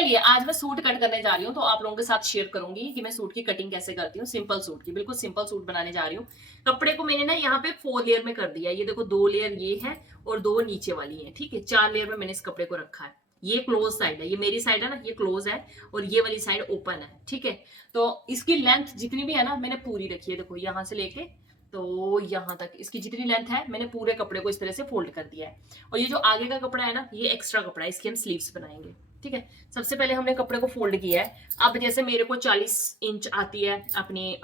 चलिए आज मैं सूट कट करने जा रही हूँ, तो आप लोगों के साथ शेयर करूंगी कि मैं सूट की कटिंग कैसे करती हूँ। सिंपल सूट की, बिल्कुल सिंपल सूट बनाने जा रही हूँ। कपड़े को मैंने ना यहाँ पे 4 लेयर में कर दिया। ये देखो 2 लेयर ये है और 2 नीचे वाली है, ठीक है। 4 लेयर में मैंने इस कपड़े को रखा है। ये क्लोज साइड है, ये मेरी साइड है ना, ये क्लोज है और ये वाली साइड ओपन है, ठीक है। तो इसकी लेंथ जितनी भी है ना मैंने पूरी रखी है। देखो यहाँ से लेके तो यहाँ तक इसकी जितनी लेंथ है मैंने पूरे कपड़े को इस तरह से फोल्ड कर दिया है। और ये जो आगे का कपड़ा है ना, ये एक्स्ट्रा कपड़ा है, इसकी हम स्लीव्स बनाएंगे, ठीक है। सबसे पहले हमने कपड़े को फोल्ड किया है। अब जैसे मेरे को 40 इंच आती है अपनी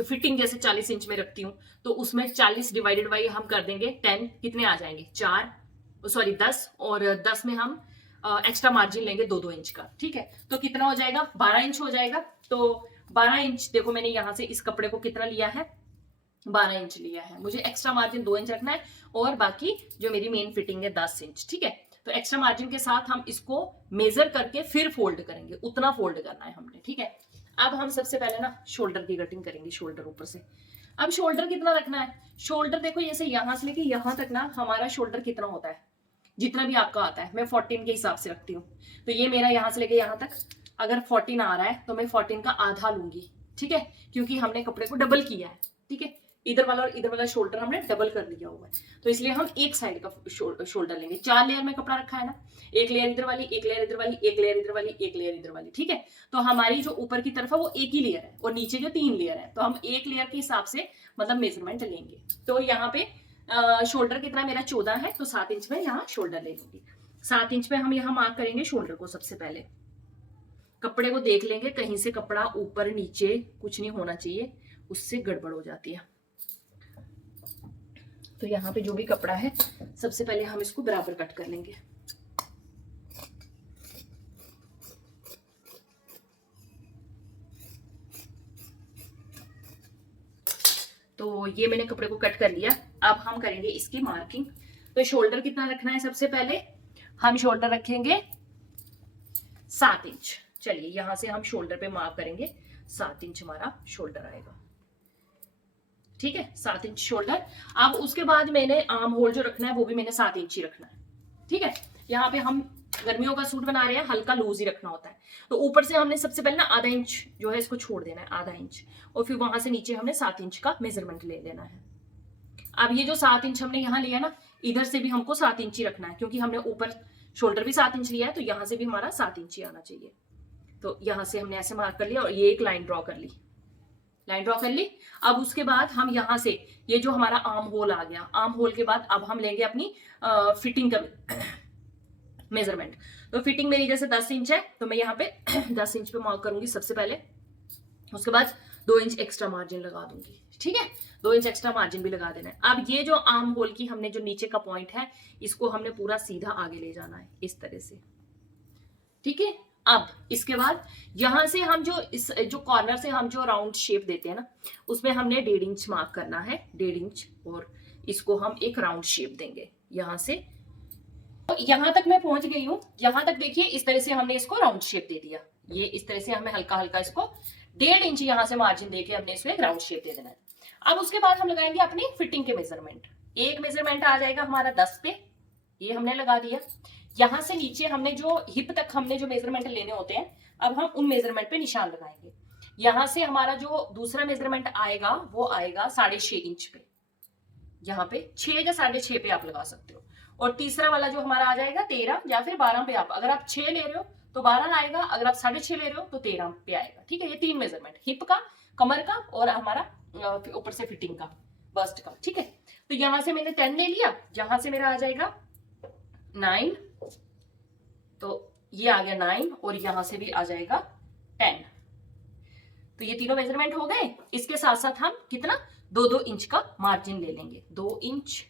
फिटिंग, जैसे 40 इंच में रखती हूँ, तो उसमें 40 डिवाइडेड बाई हम कर देंगे 10, कितने आ जाएंगे 4, सॉरी 10, और 10 में हम एक्स्ट्रा मार्जिन लेंगे 2-2 इंच का, ठीक है। तो कितना हो जाएगा, 12 इंच हो जाएगा। तो 12 इंच देखो मैंने यहाँ से इस कपड़े को कितना लिया है, 12 इंच लिया है। मुझे एक्स्ट्रा मार्जिन 2 इंच रखना है और बाकी जो मेरी मेन फिटिंग है 10 इंच, ठीक है। तो एक्स्ट्रा मार्जिन के साथ हम इसको मेजर करके फिर फोल्ड करेंगे, उतना फोल्ड करना है हमने, ठीक है। अब हम सबसे पहले ना शोल्डर की कटिंग करेंगे, शोल्डर ऊपर से। अब शोल्डर कितना रखना है, शोल्डर देखो जैसे यहां से लेके यहां तक ना हमारा शोल्डर कितना होता है, जितना भी आपका आता है। मैं 14 के हिसाब से रखती हूँ। तो ये मेरा यहां से लेके यहां तक अगर 14 आ रहा है तो मैं 14 का आधा लूंगी, ठीक है, क्योंकि हमने कपड़े को डबल किया है, ठीक है। इधर वाला और इधर वाला शोल्डर हमने डबल कर लिया हुआ है, तो इसलिए हम एक साइड का शोल्डर लेंगे। 4 लेयर में कपड़ा रखा है ना, एक लेयर इधर वाली, एक लेयर इधर वाली, एक लेयर इधर वाली, एक लेयर इधर वाली, ठीक है। तो हमारी जो ऊपर की तरफ है वो एक ही लेयर है और नीचे जो 3 लेयर है, तो हम एक लेयर के हिसाब से मतलब मेजरमेंट लेंगे। तो यहाँ पे शोल्डर कितना मेरा 14 है, तो 7 इंच में यहाँ शोल्डर ले लूंगी। 7 इंच में हम यहाँ मार्क करेंगे शोल्डर को। सबसे पहले कपड़े को देख लेंगे, कहीं से कपड़ा ऊपर नीचे कुछ नहीं होना चाहिए, उससे गड़बड़ हो जाती है। तो यहाँ पे जो भी कपड़ा है सबसे पहले हम इसको बराबर कट कर लेंगे। तो ये मैंने कपड़े को कट कर लिया। अब हम करेंगे इसकी मार्किंग। तो शोल्डर कितना रखना है, सबसे पहले हम शोल्डर रखेंगे 7 इंच। चलिए यहां से हम शोल्डर पे मार्क करेंगे, 7 इंच हमारा शोल्डर आएगा, ठीक है। 7 इंच शोल्डर। अब उसके बाद मैंने आर्म होल जो रखना है वो भी मैंने 7 इंच ही रखना है, ठीक है। यहाँ पे हम गर्मियों का सूट बना रहे हैं, हल्का लूज ही रखना होता है। तो ऊपर से हमने सबसे पहले ना आधा इंच जो है इसको छोड़ देना है, आधा इंच, और फिर वहां से नीचे हमने 7 इंच का मेजरमेंट ले लेना है। अब ये जो 7 इंच हमने यहाँ लिया ना, इधर से भी हमको 7 इंच ही रखना है, क्योंकि हमने ऊपर शोल्डर भी 7 इंच लिया है, तो यहाँ से भी हमारा 7 इंच ही आना चाहिए। तो यहाँ से हमने ऐसे मार्क कर लिया और ये एक लाइन ड्रॉ कर ली, लाइन ड्रॉ कर ली। अब उसके बाद हम यहाँ से ये जो हमारा आर्म होल आ गया, आर्म होल के बाद अब हम लेंगे अपनी फिटिंग का मेजरमेंट। तो फिटिंग मेरी जैसे 10 इंच है, तो मैं यहाँ पे 10 इंच पे मार्क करूंगी सबसे पहले। उसके बाद 2 इंच एक्स्ट्रा मार्जिन लगा दूंगी, ठीक है। 2 इंच एक्स्ट्रा मार्जिन भी लगा देना है। अब ये जो आर्म होल की हमने जो नीचे का पॉइंट है, इसको हमने पूरा सीधा आगे ले जाना है इस तरह से, ठीक है। अब इसके बाद यहां से हम जो इस जो कॉर्नर से हम जो राउंड शेप देते हैं ना, उसमें हमने 1.5 इंच मार्क करना है, 1.5 इंच, और इसको हम एक राउंड शेप देंगे यहां से। तो यहां तक मैं पहुंच गई हूं। यहां तक देखिए इस तरह से हमने इसको राउंड शेप दे दिया। ये इस तरह से हमें हल्का हल्का इसको 1.5 इंच यहां से मार्जिन देके हमने इसको एक राउंड शेप दे देना है। अब उसके बाद हम लगाएंगे अपनी फिटिंग के मेजरमेंट। एक मेजरमेंट आ जाएगा हमारा 10 पे, ये हमने लगा दिया। यहां से नीचे हमने जो हिप तक हमने जो मेजरमेंट लेने होते हैं, अब हम उन मेजरमेंट पे निशान लगाएंगे। यहां से हमारा जो दूसरा मेजरमेंट आएगा वो आएगा 6.5 इंच पे, यहाँ पे 6 या 6.5 पे आप लगा सकते हो। और तीसरा वाला जो हमारा आ जाएगा 13 या फिर 12 पे। आप अगर आप 6 ले रहे हो तो 12 आएगा, अगर आप 6.5 ले रहे हो तो 13 पे आएगा, ठीक है। ये 3 मेजरमेंट, हिप का, कमर का और हमारा ऊपर से फिटिंग का, बस्ट का, ठीक है। तो यहां से मैंने 10 ले लिया, यहां से मेरा आ जाएगा 9, तो ये आ गया 9, और यहां से भी आ जाएगा 10। तो ये तीनों मेजरमेंट हो गए। इसके साथ साथ हम कितना 2-2 इंच का मार्जिन ले लेंगे, 2 इंच,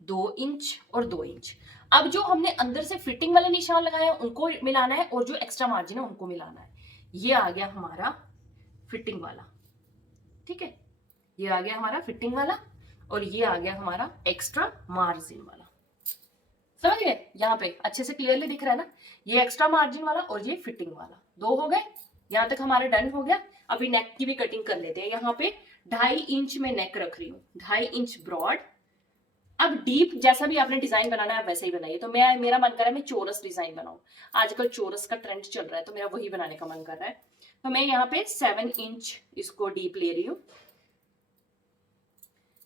2 इंच और 2 इंच। अब जो हमने अंदर से फिटिंग वाले निशान लगाए हैं उनको मिलाना है, और जो एक्स्ट्रा मार्जिन है उनको मिलाना है। ये आ गया हमारा फिटिंग वाला, ठीक है। ये आ गया हमारा फिटिंग वाला, और ये आ गया हमारा एक्स्ट्रा मार्जिन वाला। समझ गए, यहाँ पे अच्छे से क्लियरली दिख रहा है ना, ये एक्स्ट्रा मार्जिन वाला और ये फिटिंग वाला, 2 हो गए। यहाँ तक हमारे डन हो गया। अभी नेक की भी कटिंग कर लेते हैं। यहाँ पे 2.5 इंच में नेक रख रही हूँ, 2.5 इंच ब्रॉड, अब डीप जैसा भी आपने डिजाइन बनाना है वैसे ही बनाइए। तो मेरा मन कर रहा है मैं चोरस डिजाइन बनाऊं, आजकल चोरस का ट्रेंड चल रहा है, तो मेरा वही बनाने का मन कर रहा है। तो मैं यहाँ पे 7 इंच इसको डीप ले रही हूँ।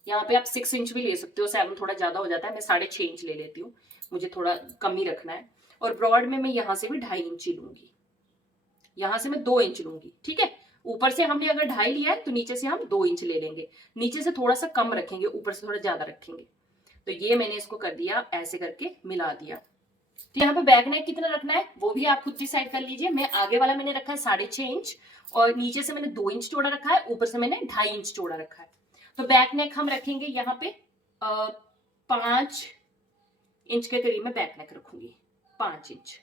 यहाँ पे आप 6 इंच भी ले सकते हो, 7 थोड़ा ज्यादा हो जाता है, मैं 6.5 इंच ले लेती हूँ, मुझे थोड़ा कम ही रखना है। और ब्रॉड में मैं यहाँ से भी 2.5 इंच ही लूंगी, यहाँ से मैं 2 इंच लूंगी, ठीक है। ऊपर से हमने अगर 2.5 लिया है तो नीचे से हम 2 इंच ले लेंगे, नीचे से थोड़ा सा कम रखेंगे, ऊपर से थोड़ा ज्यादा रखेंगे। तो ये मैंने इसको कर दिया, ऐसे करके मिला दिया। तो यहाँ पे बैक नेक कितना रखना है वो भी आप खुद डिसाइड कर लीजिए। मैं आगे वाला मैंने रखा है 6.5 इंच, और नीचे से मैंने 2 इंच चौड़ा रखा है, ऊपर से मैंने 2.5 इंच चौड़ा रखा है। तो बैक नेक हम रखेंगे यहाँ पे 5 इंच के करीब में बैक नेक रखूंगी, 5 इंच,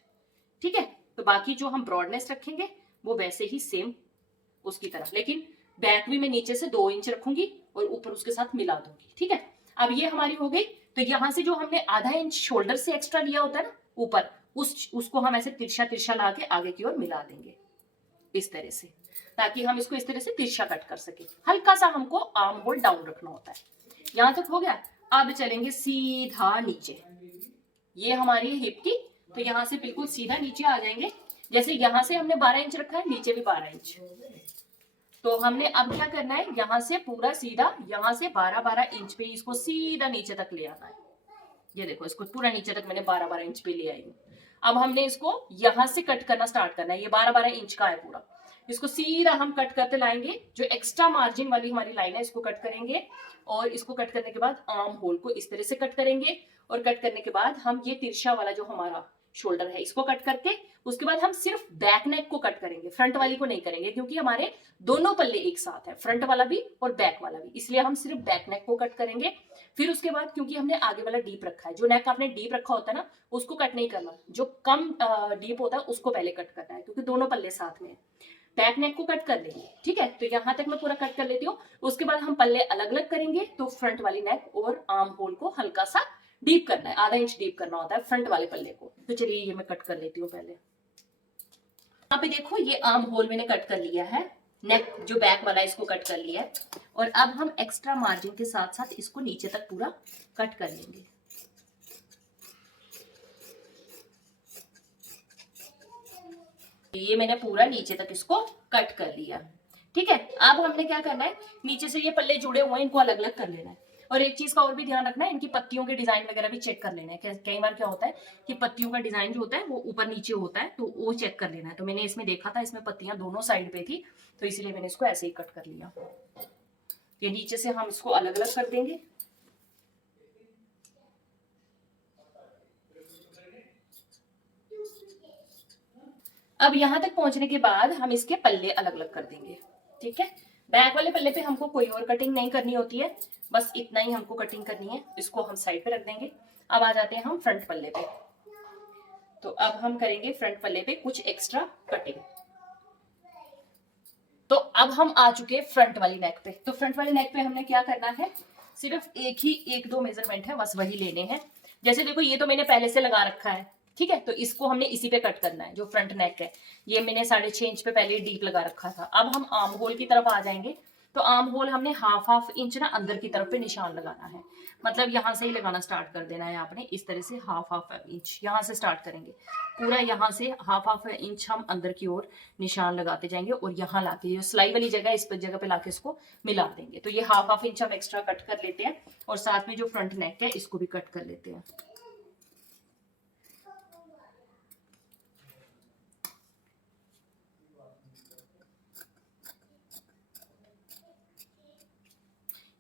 ठीक है। तो बाकी जो हम ब्रॉडनेस रखेंगे वो वैसे ही सेम उसकी तरह, लेकिन बैक भी मैं नीचे से 2 इंच रखूंगी और ऊपर उसके साथ मिला दूंगी, ठीक है। अब ये हमारी हो गई। तो यहाँ से जो हमने आधा इंच शोल्डर से एक्स्ट्रा लिया होता है ना ऊपर, उसको हम ऐसे तिरछा तिरछा ला के आगे की ओर मिला देंगे इस तरह से, ताकि हम इसको इस तरह से तिरछा कट कर सके। हल्का सा हमको आर्म होल डाउन रखना होता है। यहां तक हो गया। अब चलेंगे सीधा नीचे, ये हमारी हिप की, तो यहाँ से बिल्कुल सीधा नीचे आ जाएंगे। जैसे यहाँ से हमने 12 इंच रखा है, नीचे भी 12 इंच। तो हमने अब क्या करना है, यहाँ से पूरा सीधा, यहाँ से 12-12 इंच पे इसको सीधा नीचे तक ले आना है। ये देखो, इसको पूरा नीचे तक मैंने 12-12 इंच पे ले आई हूँ। अब हमने इसको यहाँ से कट करना स्टार्ट करना है। ये 12-12 इंच का है पूरा, इसको सीधा हम कट करते लाएंगे। जो एक्स्ट्रा मार्जिन वाली हमारी लाइन है इसको कट करेंगे, और इसको कट करने के बाद आर्म होल को इस तरह से कट करेंगे। और कट करने के बाद हम ये तिरछा वाला जो हमारा शोल्डर है इसको कट करके, उसके बाद हम सिर्फ बैक नेक को कट करेंगे, फ्रंट वाली को नहीं करेंगे, क्योंकि हमारे दोनों पल्ले एक साथ है, फ्रंट वाला भी और बैक वाला भी, इसलिए हम सिर्फ बैक नेक को कट करेंगे। फिर उसके बाद क्योंकि हमने आगे वाला डीप रखा है, जो नेक आपने डीप रखा होता है ना उसको कट नहीं करना, जो कम डीप होता है उसको पहले कट करना है, क्योंकि दोनों पल्ले साथ में है। बैक नेक को कट कर लेंगे, ठीक है। तो यहाँ तक मैं पूरा कट कर लेती हूँ। उसके बाद हम पल्ले अलग अलग करेंगे। तो फ्रंट वाली नेक और आर्म होल को हल्का सा डीप करना है, आधा इंच डीप करना होता है फ्रंट वाले पल्ले को। तो चलिए ये मैं कट कर लेती हूँ पहले। यहाँ पे देखो, ये आर्म होल मैंने कट कर लिया है, नेक जो बैक वाला है इसको कट कर लिया है। और अब हम एक्स्ट्रा मार्जिन के साथ साथ इसको नीचे तक पूरा कट कर लेंगे। ये मैंने पूरा नीचे तक इसको कट कर लिया, ठीक है। अब हमने क्या करना है, नीचे से ये पल्ले जुड़े हुए हैं इनको अलग अलग कर लेना है। और एक चीज का और भी ध्यान रखना है, इनकी पत्तियों के डिजाइन वगैरह भी चेक कर लेना है। कई बार क्या होता है कि पत्तियों का डिजाइन जो होता है वो ऊपर नीचे होता है, तो वो चेक कर लेना है। तो मैंने इसमें देखा था, इसमें पत्तियां दोनों साइड पे थी, तो इसीलिए मैंने इसको ऐसे ही कट कर लिया। ये नीचे से हम इसको अलग अलग कर देंगे। अब यहां तक पहुंचने के बाद हम इसके पल्ले अलग अलग कर देंगे, ठीक है। बैक वाले पल्ले पे हमको कोई और कटिंग नहीं करनी होती है, बस इतना ही हमको कटिंग करनी है। इसको हम साइड पे रख देंगे। अब आ जाते हैं हम फ्रंट पल्ले पे। तो अब हम करेंगे फ्रंट पल्ले पे कुछ एक्स्ट्रा कटिंग। तो अब हम आ चुके हैं फ्रंट वाली नेक पे। तो फ्रंट वाली नेक पे हमने क्या करना है, सिर्फ एक दो मेजरमेंट है बस, वही लेने हैं। जैसे देखो, ये तो मैंने पहले से लगा रखा है, ठीक है। तो इसको हमने इसी पे कट करना है। जो फ्रंट नेक है ये मैंने 6.5 इंच पे पहले डीप लगा रखा था। अब हम आर्म होल की तरफ आ जाएंगे। तो आर्म होल हमने हाफ इंच ना अंदर की तरफ पे निशान लगाना है, मतलब यहाँ से ही लगाना स्टार्ट कर देना है आपने। इस तरह से हाफ इंच यहाँ से स्टार्ट करेंगे, पूरा यहाँ से हाफ इंच हम अंदर की ओर निशान लगाते जाएंगे, और यहाँ लाके जो सिलाई वाली जगह इस जगह पे लाके इसको मिला देंगे। तो ये हाफ इंच हम एक्स्ट्रा कट कर लेते हैं, और साथ में जो फ्रंट नेक है इसको भी कट कर लेते हैं।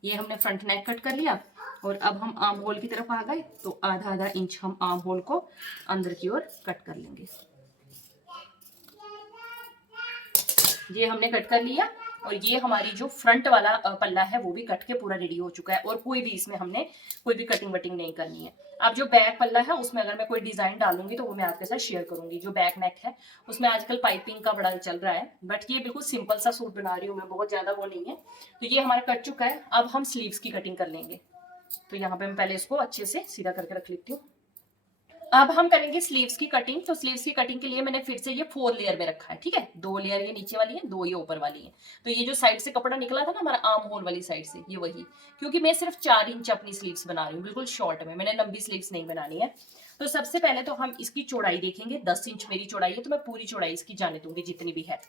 ये हमने फ्रंट नेक कट कर लिया, और अब हम आर्म होल की तरफ आ गए। तो आधा इंच हम आर्म होल को अंदर की ओर कट कर लेंगे। ये हमने कट कर लिया, और ये हमारी जो फ्रंट वाला पल्ला है वो भी कट के पूरा रेडी हो चुका है, और कोई भी इसमें हमने कोई भी कटिंग वटिंग नहीं करनी है। अब जो बैक पल्ला है उसमें अगर मैं कोई डिजाइन डालूंगी तो वो मैं आपके साथ शेयर करूंगी। जो बैक नेक है उसमें आजकल पाइपिंग का बड़ा चल रहा है, बट ये बिल्कुल सिंपल सा सूट बना रही हूँ मैं, बहुत ज्यादा वो नहीं है। तो ये हमारा कट चुका है। अब हम स्लीव्स की कटिंग कर लेंगे। तो यहाँ पे मैं पहले इसको अच्छे से सीधा करके रख लेती हूँ। अब हम करेंगे स्लीव्स की कटिंग। तो स्लीव्स की कटिंग के लिए मैंने फिर से ये 4 लेयर में रखा है, ठीक है। 2 लेयर ये नीचे वाली है, 2 ये ऊपर वाली है। तो ये जो साइड से कपड़ा निकला था ना हमारा आर्म होल वाली साइड से, ये वही, क्योंकि मैं सिर्फ 4 इंच अपनी स्लीव्स बना रही हूँ, बिल्कुल शॉर्ट में, मैंने लंबी स्लीव्स नहीं बनानी है। तो सबसे पहले तो हम इसकी चौड़ाई देखेंगे। 10 इंच मेरी चौड़ाई है, तो मैं पूरी चौड़ाई इसकी जाने दूंगी जितनी भी है।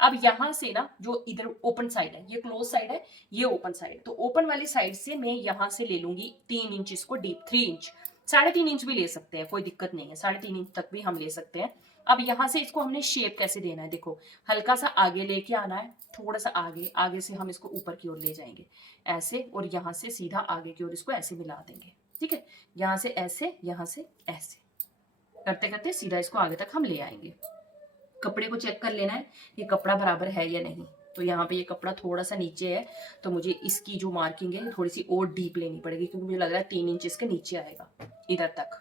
अब यहाँ से ना जो इधर ओपन साइड है, ये क्लोज साइड है, ये ओपन साइड, तो ओपन वाली साइड से मैं यहाँ से ले लूंगी 3 इंच इसको डीप, 3 इंच, 3.5 इंच भी ले सकते हैं, कोई दिक्कत नहीं है, 3.5 इंच तक भी हम ले सकते हैं। अब यहाँ से इसको हमने शेप कैसे देना है, देखो हल्का सा आगे लेके आना है, थोड़ा सा आगे, आगे से हम इसको ऊपर की ओर ले जाएंगे ऐसे, और यहाँ से सीधा आगे की ओर इसको ऐसे मिला देंगे, ठीक है। यहाँ से ऐसे, यहाँ से ऐसे करते करते सीधा इसको आगे तक हम ले आएंगे। कपड़े को चेक कर लेना है कि कपड़ा बराबर है या नहीं। तो यहाँ पे ये कपड़ा थोड़ा सा नीचे है, तो मुझे इसकी जो मार्किंग है थोड़ी सी और डीप लेनी पड़ेगी, क्योंकि मुझे लग रहा है 3 इंच इसके नीचे आएगा इधर तक,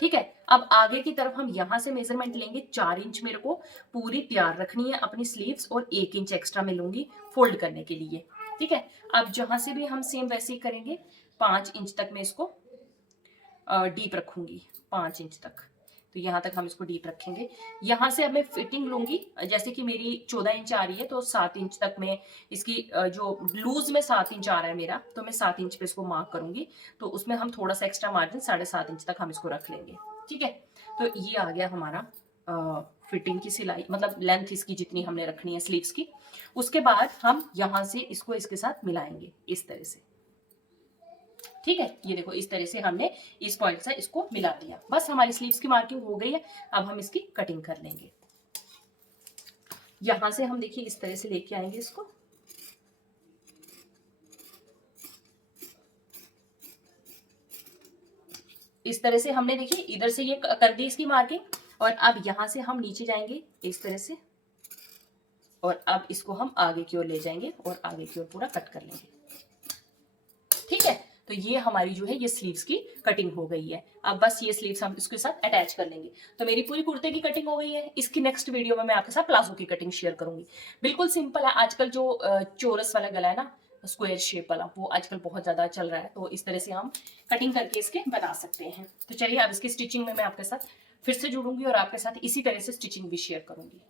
ठीक है। अब आगे की तरफ हम यहाँ से मेजरमेंट लेंगे। 4 इंच मेरे को पूरी तैयार रखनी है अपनी स्लीव्स, और 1 इंच एक्स्ट्रा मैं लूंगी फोल्ड करने के लिए, ठीक है। अब जहां से भी हम सेम वैसे ही करेंगे, 5 इंच तक मैं इसको डीप रखूंगी, 5 इंच तक। तो यहाँ तक हम इसको डीप रखेंगे। यहाँ से अब मैं फिटिंग लूंगी, जैसे कि मेरी 14 इंच आ रही है, तो 7 इंच तक मैं इसकी जो लूज में 7 इंच आ रहा है मेरा, तो मैं 7 इंच पे इसको मार्क करूंगी। तो उसमें हम थोड़ा सा एक्स्ट्रा मार्जिन 7.5 इंच तक हम इसको रख लेंगे, ठीक है। तो ये आ गया हमारा फिटिंग की सिलाई, मतलब लेंथ इसकी जितनी हमने रखनी है स्लीव्स की। उसके बाद हम यहाँ से इसको इसके साथ मिलाएंगे इस तरह से, ठीक है। ये देखो इस तरह से हमने इस पॉइंट से इसको मिला दिया। बस हमारी स्लीव्स की मार्किंग हो गई है। अब हम इसकी कटिंग कर लेंगे। यहां से हम देखिए इस तरह से लेके आएंगे इसको, इस तरह से हमने देखिए इधर से ये कर दी इसकी मार्किंग, और अब यहां से हम नीचे जाएंगे इस तरह से, और अब इसको हम आगे की ओर ले जाएंगे और आगे की ओर पूरा कट कर लेंगे, ठीक है। तो ये हमारी जो है ये स्लीव्स की कटिंग हो गई है। अब बस ये स्लीव्स हम इसके साथ अटैच कर लेंगे। तो मेरी पूरी कुर्ते की कटिंग हो गई है। इसकी नेक्स्ट वीडियो में मैं आपके साथ प्लाजो की कटिंग शेयर करूंगी। बिल्कुल सिंपल है। आजकल जो चोरस वाला गला है ना, स्क्वायर शेप वाला, वो आजकल बहुत ज्यादा चल रहा है। तो इस तरह से हम कटिंग करके इसके बना सकते हैं। तो चलिए अब इसकी स्टिचिंग में मैं आपके साथ फिर से जुड़ूंगी और आपके साथ इसी तरह से स्टिचिंग भी शेयर करूंगी।